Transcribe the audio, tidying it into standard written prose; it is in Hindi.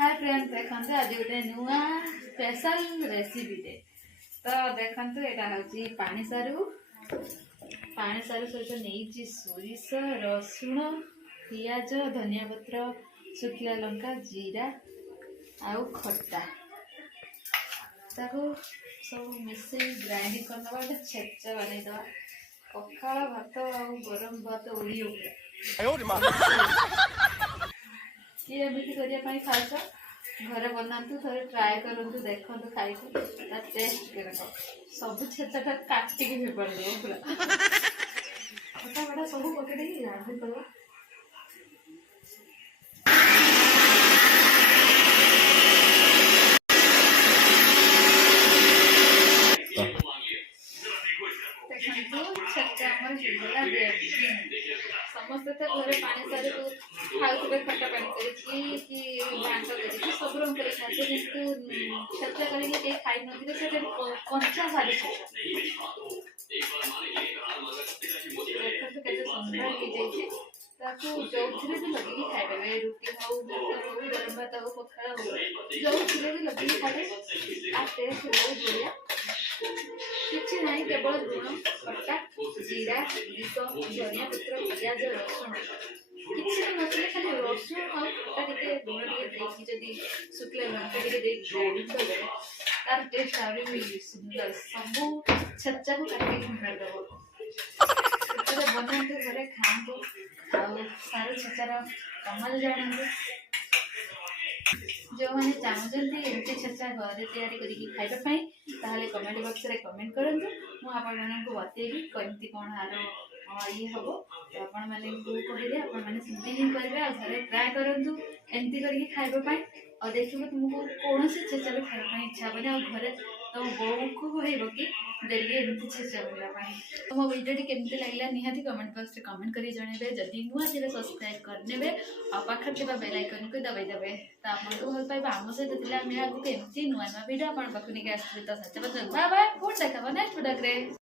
हाय फ्रेंड्स देखते आज गोटे नुआ स्पेशल रेसिपी टे तो देखते यहाँ हूँ पानी सारू सहित नहीं सोरिष रसुण पियाज धनिया पत्र सुखिला लंका जीरा आउ खट्टा सब मिसे ग्राइंडिंग करना गोटे छेचा बनईदे पखाड़ भात आउ गरम भात उड़ी किए एमती करने खास घरे बनातु थे ट्राए करूँ देखु खाई टेस्ट के सब छेचा काटिकी फेपाड़ दे पूरा खटा फटा सब पकड़ रांधि समस्ते तो घरे पानी सारे खाऊ खटा पानी कर भात कर सब रंग कर खाते किंतु छेचा करके खाई नथिले से कंचा सारी छेचा केते सुंदर हो जाइए जो भी लगे रुटी हो गरम भात हो पखाड़ हो जो भी लगे खाए आ टेस्ट बहुत बढ़िया किसी ना केवल लुण खट्टा जीरा धनिया पत्र पियाज रसुण किसी भी नचले खाली रसुण और खट्टा टे लुण टे जदि शुक्ला लंका टे ग्राइंडिंग कर तार टेस्ट आहुरी सुंदर सब छेचा को काटिक खंडार दब बनाते घरे खाँतु सारे छेचार कमाल जानते जो मैंने चाहते एमती छेचा घर तैयारी खाइबापी कमेंट बॉक्स रे कमेंट करूँ मुझे बतेबी कमती कौन आर ये हम तो आपण मैंने कहले आपने करेंगे घरे ट्राए करूँ एमती करके खाइबापी और देखिए तुमको कौन छेचा भी खाइबा इच्छा हेनी आ घरे तुम बोऊ को कहब कि डेली एमती छेचा बनाई तो मो वीडियो केमती लगे निहाती कमेंट बॉक्स रे कमेंट करी जणेबे जदि नुआ थे सब्सक्राइब करनेबे आ पाखर थे बेल आइकन को दबाई देबे तो आपको भल पाइबा आम सहित थिला आम आगु केमती नुआ नुआ वीडियो आपन पाखु निके आसबे तो सच्चा बाय बाय पुणी देखा नेक्स्ट वीडियो रे।